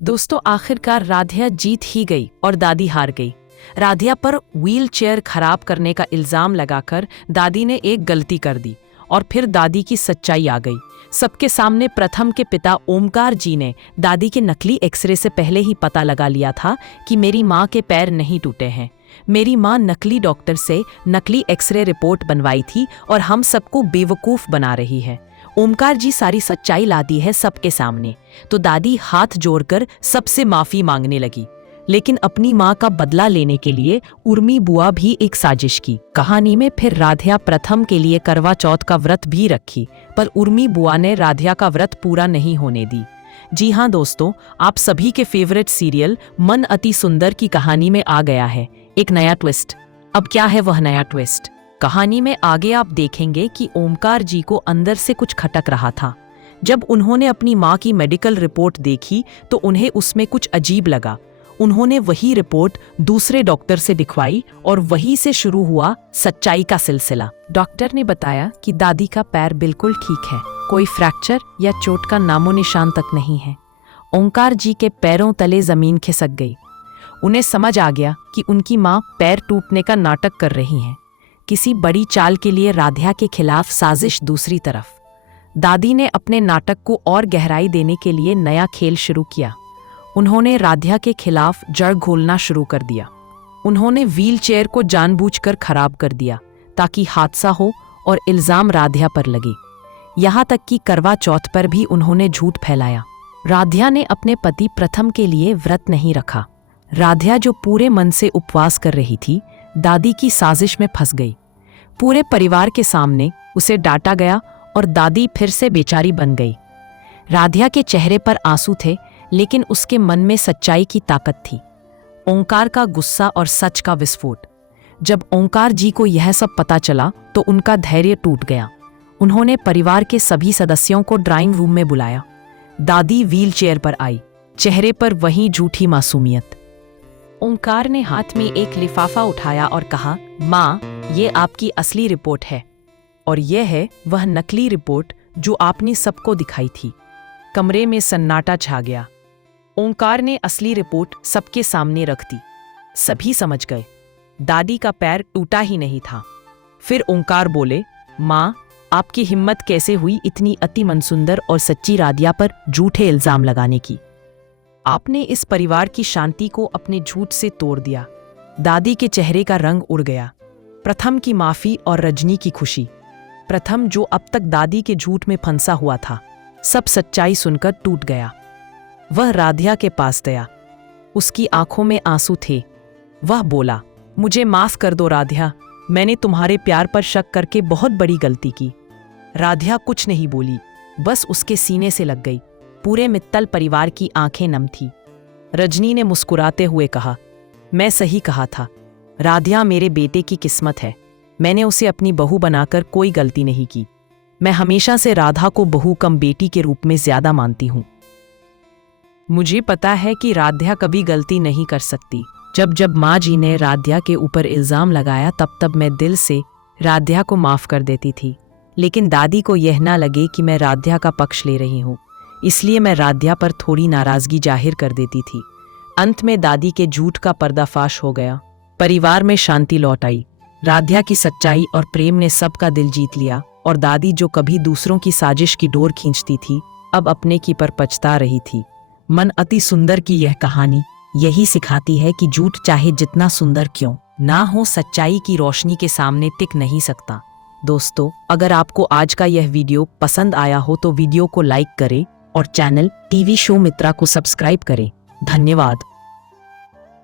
दोस्तों, आखिरकार राधिया जीत ही गई और दादी हार गई। राधिया पर व्हील चेयर खराब करने का इल्जाम लगाकर दादी ने एक गलती कर दी और फिर दादी की सच्चाई आ गई। सबके सामने प्रथम के पिता ओमकार जी ने दादी के नकली एक्सरे से पहले ही पता लगा लिया था कि मेरी माँ के पैर नहीं टूटे हैं। मेरी माँ नकली डॉक्टर से नकली एक्सरे रिपोर्ट बनवाई थी और हम सबको बेवकूफ़ बना रही है। ओमकार जी सारी सच्चाई ला दी है सबके सामने। तो दादी हाथ जोड़कर सबसे माफ़ी मांगने लगी, लेकिन अपनी माँ का बदला लेने के लिए उर्मी बुआ भी एक साजिश की। कहानी में फिर राधिया प्रथम के लिए करवा चौथ का व्रत भी रखी, पर उर्मी बुआ ने राधिया का व्रत पूरा नहीं होने दी। जी हाँ दोस्तों, आप सभी के फेवरेट सीरियल मन अति सुंदर की कहानी में आ गया है एक नया ट्विस्ट। अब क्या है वह नया ट्विस्ट? कहानी में आगे आप देखेंगे कि ओमकार जी को अंदर से कुछ खटक रहा था। जब उन्होंने अपनी माँ की मेडिकल रिपोर्ट देखी तो उन्हें उसमें कुछ अजीब लगा। उन्होंने वही रिपोर्ट दूसरे डॉक्टर से दिखवाई और वहीं से शुरू हुआ सच्चाई का सिलसिला। डॉक्टर ने बताया कि दादी का पैर बिल्कुल ठीक है, कोई फ्रैक्चर या चोट का नामो निशान तक नहीं है। ओमकार जी के पैरों तले जमीन खिसक गई। उन्हें समझ आ गया कि उनकी माँ पैर टूटने का नाटक कर रही हैं। किसी बड़ी चाल के लिए राधिया के खिलाफ साजिश। दूसरी तरफ दादी ने अपने नाटक को और गहराई देने के लिए नया खेल शुरू किया। उन्होंने राधिया के खिलाफ जड़ घोलना शुरू कर दिया। उन्होंने व्हील चेयर को जानबूझकर खराब कर दिया ताकि हादसा हो और इल्जाम राधिया पर लगे। यहाँ तक कि करवा चौथ पर भी उन्होंने झूठ फैलाया। राधिया ने अपने पति प्रथम के लिए व्रत नहीं रखा। राधिया जो पूरे मन से उपवास कर रही थी, दादी की साजिश में फंस गई। पूरे परिवार के सामने उसे डांटा गया और दादी फिर से बेचारी बन गई। राधिया के चेहरे पर आंसू थे, लेकिन उसके मन में सच्चाई की ताकत थी। ओंकार का गुस्सा और सच का विस्फोट। जब ओंकार जी को यह सब पता चला तो उनका धैर्य टूट गया। उन्होंने परिवार के सभी सदस्यों को ड्राइंग रूम में बुलाया। दादी व्हील चेयर पर आई, चेहरे पर वही झूठी मासूमियत। ओंकार ने हाथ में एक लिफाफा उठाया और कहा, माँ, ये आपकी असली रिपोर्ट है और यह है वह नकली रिपोर्ट जो आपने सबको दिखाई थी। कमरे में सन्नाटा छा गया। ओंकार ने असली रिपोर्ट सबके सामने रख दी। सभी समझ गए, दादी का पैर टूटा ही नहीं था। फिर ओंकार बोले, माँ, आपकी हिम्मत कैसे हुई इतनी अति मनसुंदर और सच्ची राधिया पर झूठे इल्जाम लगाने की? आपने इस परिवार की शांति को अपने झूठ से तोड़ दिया। दादी के चेहरे का रंग उड़ गया। प्रथम की माफी और रजनी की खुशी। प्रथम जो अब तक दादी के झूठ में फंसा हुआ था, सब सच्चाई सुनकर टूट गया। वह राधिया के पास गया। उसकी आंखों में आंसू थे। वह बोला, मुझे माफ कर दो राधिया, मैंने तुम्हारे प्यार पर शक करके बहुत बड़ी गलती की। राधिया कुछ नहीं बोली, बस उसके सीने से लग गई। पूरे मित्तल परिवार की आंखें नम थी। रजनी ने मुस्कुराते हुए कहा, मैं सही कहा था, राधिया मेरे बेटे की किस्मत है। मैंने उसे अपनी बहू बनाकर कोई गलती नहीं की। मैं हमेशा से राधा को बहू कम बेटी के रूप में ज्यादा मानती हूँ। मुझे पता है कि राधिया कभी गलती नहीं कर सकती। जब माँ जी ने राधिया के ऊपर इल्जाम लगाया तब मैं दिल से राधिया को माफ कर देती थी, लेकिन दादी को यह ना लगे कि मैं राधिया का पक्ष ले रही हूँ, इसलिए मैं राधिया पर थोड़ी नाराजगी जाहिर कर देती थी। अंत में दादी के झूठ का पर्दाफाश हो गया। परिवार में शांति लौट आई। राधिया की सच्चाई और प्रेम ने सबका दिल जीत लिया और दादी जो कभी दूसरों की साजिश की डोर खींचती थी, अब अपने की पर पछता रही थी। मन अति सुंदर की यह कहानी यही सिखाती है कि झूठ चाहे जितना सुंदर क्यों ना हो, सच्चाई की रोशनी के सामने टिक नहीं सकता। दोस्तों, अगर आपको आज का यह वीडियो पसंद आया हो तो वीडियो को लाइक करें और चैनल टीवी शो मित्रा को सब्सक्राइब करें। धन्यवाद।